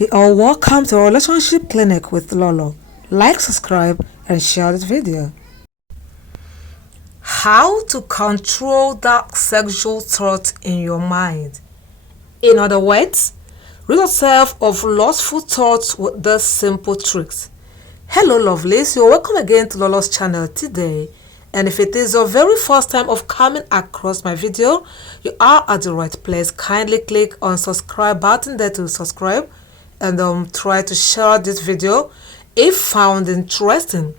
You are welcome to our relationship clinic with Lolo. Like, subscribe, and share this video. How to control that sexual thought in your mind. In other words, rid yourself of lustful thoughts with these simple tricks. Hello lovelies, you're welcome again to Lolo's channel today. And if it is your very first time of coming across my video, you are at the right place. Kindly click on subscribe button there to subscribe and try to share this video if found interesting.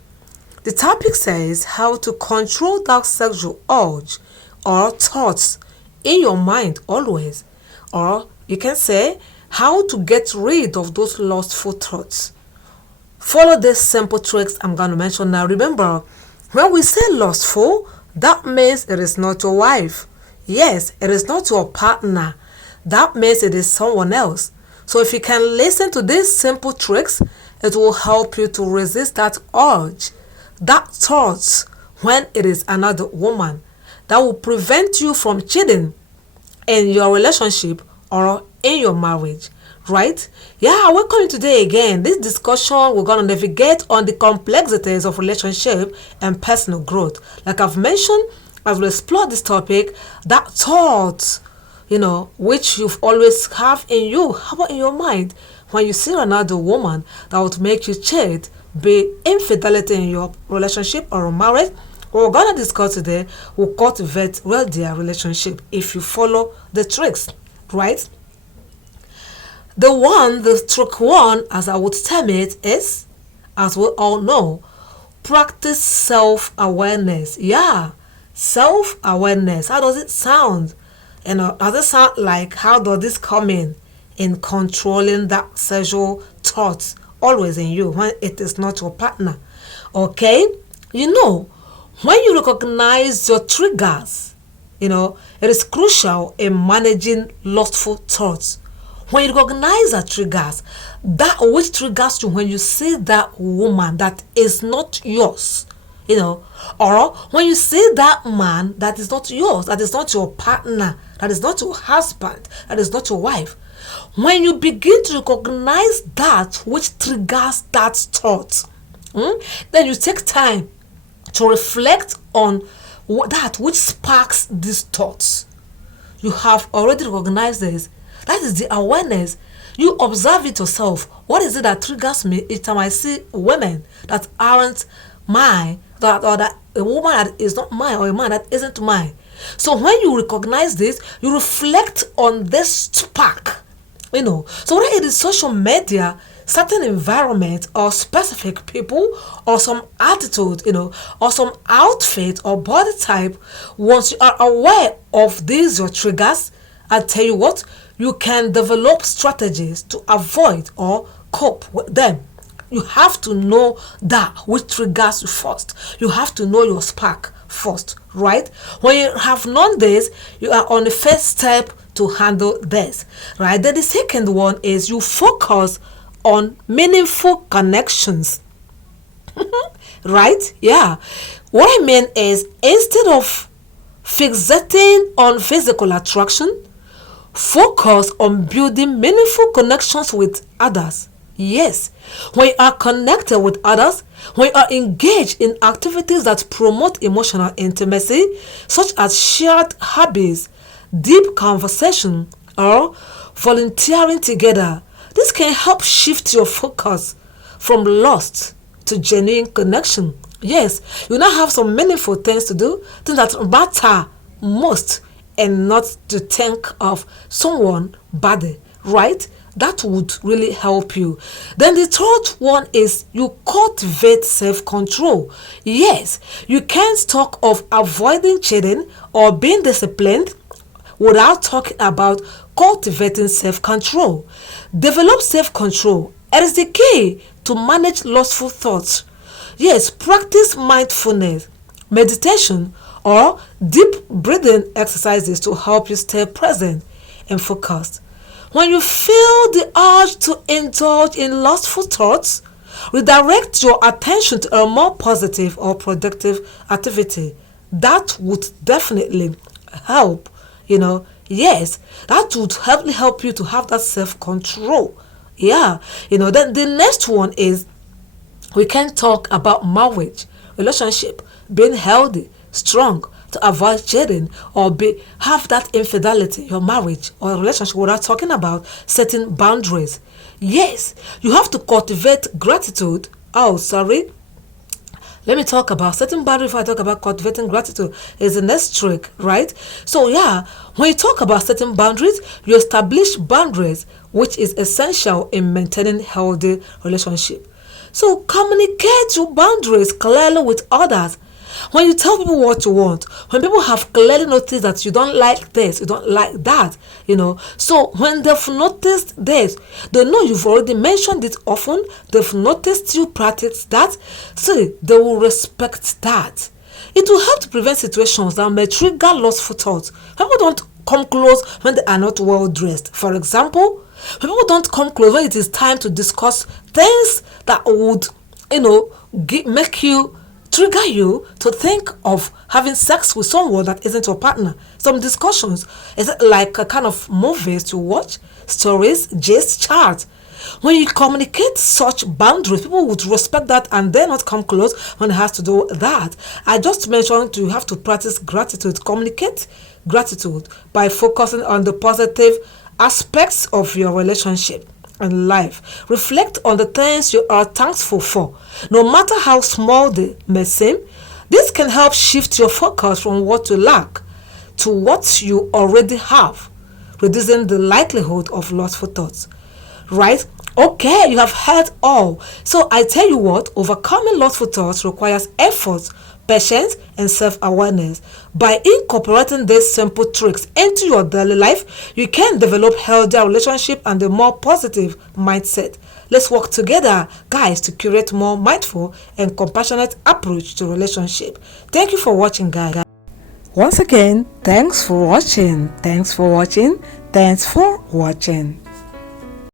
The topic says how to control that sexual urge or thoughts in your mind always, or you can say how to get rid of those lustful thoughts. Follow these simple tricks I'm going to mention now. Remember, when we say lustful, that means it is not your wife. Yes, it is not your partner. That means it is someone else. So if you can listen to these simple tricks, it will help you to resist that urge, that thoughts when it is another woman. That will prevent you from cheating in your relationship or in your marriage. Right? Yeah, welcome you today again. This discussion, we're going to navigate on the complexities of relationship and personal growth. Like I've mentioned, as we explore this topic, that thought, which you've always have in you, how about in your mind, when you see another woman that would make you cheat, be infidelity in your relationship or marriage. What we're going to discuss today will cultivate their relationship if you follow the tricks, right? The trick one, as I would term it, is, as we all know, practice self-awareness. Yeah, self-awareness. How does it sound? Does it sound like, how does this come in controlling that sexual thoughts always in you when it is not your partner? Okay? When you recognize your triggers, it is crucial in managing lustful thoughts. When you recognize the triggers, that which triggers you when you see that woman that is not yours, or when you see that man that is not yours, that is not your partner, that is not your husband, that is not your wife. When you begin to recognize that which triggers that thought, then you take time to reflect on that which sparks these thoughts. You have already recognized this. That is the awareness. You observe it yourself. What is it that triggers me each time I see women that aren't mine, or that a woman that is not mine, or a man that isn't mine? So when you recognize this, you reflect on this spark. So whether it is social media, certain environment, or specific people, or some attitude, or some outfit or body type, once you are aware of these your triggers, I tell you what, you can develop strategies to avoid or cope with them. You have to know that which triggers you first. You have to know your spark first, right? When you have known this, you are on the first step to handle this, right? Then the second one is you focus on meaningful connections, right? Yeah. What I mean is, instead of fixating on physical attraction, focus on building meaningful connections with others. Yes, when you are connected with others, when you are engaged in activities that promote emotional intimacy, such as shared hobbies, deep conversation, or volunteering together, this can help shift your focus from lust to genuine connection. Yes, you now have some meaningful things to do, things that matter most, and not to think of someone bad, right? That would really help you. Then the third one is you cultivate self-control. Yes, you can't talk of avoiding cheating or being disciplined without talking about cultivating self-control. Develop self-control. It is the key to manage lustful thoughts. Yes, practice mindfulness, meditation, or deep breathing exercises to help you stay present and focused. When you feel the urge to indulge in lustful thoughts, redirect your attention to a more positive or productive activity. That would definitely help, Yes, that would help you to have that self-control Yeah, then the next one is we can talk about marriage, relationship, being healthy, strong, to avoid cheating or have that infidelity, your marriage or relationship. We're not talking about setting boundaries. Yes, you have to cultivate gratitude. Oh, sorry. Let me talk about setting boundaries before I talk about cultivating gratitude is the next trick, right? So yeah, when you talk about setting boundaries, you establish boundaries, which is essential in maintaining healthy relationship. So communicate your boundaries clearly with others. When you tell people what you want, when people have clearly noticed that you don't like this, you don't like that, so when they've noticed this, they know you've already mentioned it often, they've noticed you practice that, so they will respect that. It will help to prevent situations that may trigger lustful thoughts. People don't come close when they are not well dressed. For example, when people don't come close when it is time to discuss things that would, make you trigger you to think of having sex with someone that isn't your partner. Some discussions is like a kind of movies to watch, stories, gist, chat. When you communicate such boundaries, people would respect that and then not come close when it has to do with that. I just mentioned you have to practice gratitude. Communicate gratitude by focusing on the positive aspects of your relationship and life. Reflect on the things you are thankful for, no matter how small they may seem. This can help shift your focus from what you lack to what you already have, reducing the likelihood of lustful thoughts. Right? Okay, you have heard all. So I tell you what, overcoming lustful thoughts requires effort, patience, and self-awareness. By incorporating these simple tricks into your daily life, you can develop healthier relationship and a more positive mindset. Let's work together, guys, to curate more mindful and compassionate approach to relationship. Thank you for watching, guys. Once again, thanks for watching. Thanks for watching. Thanks for watching.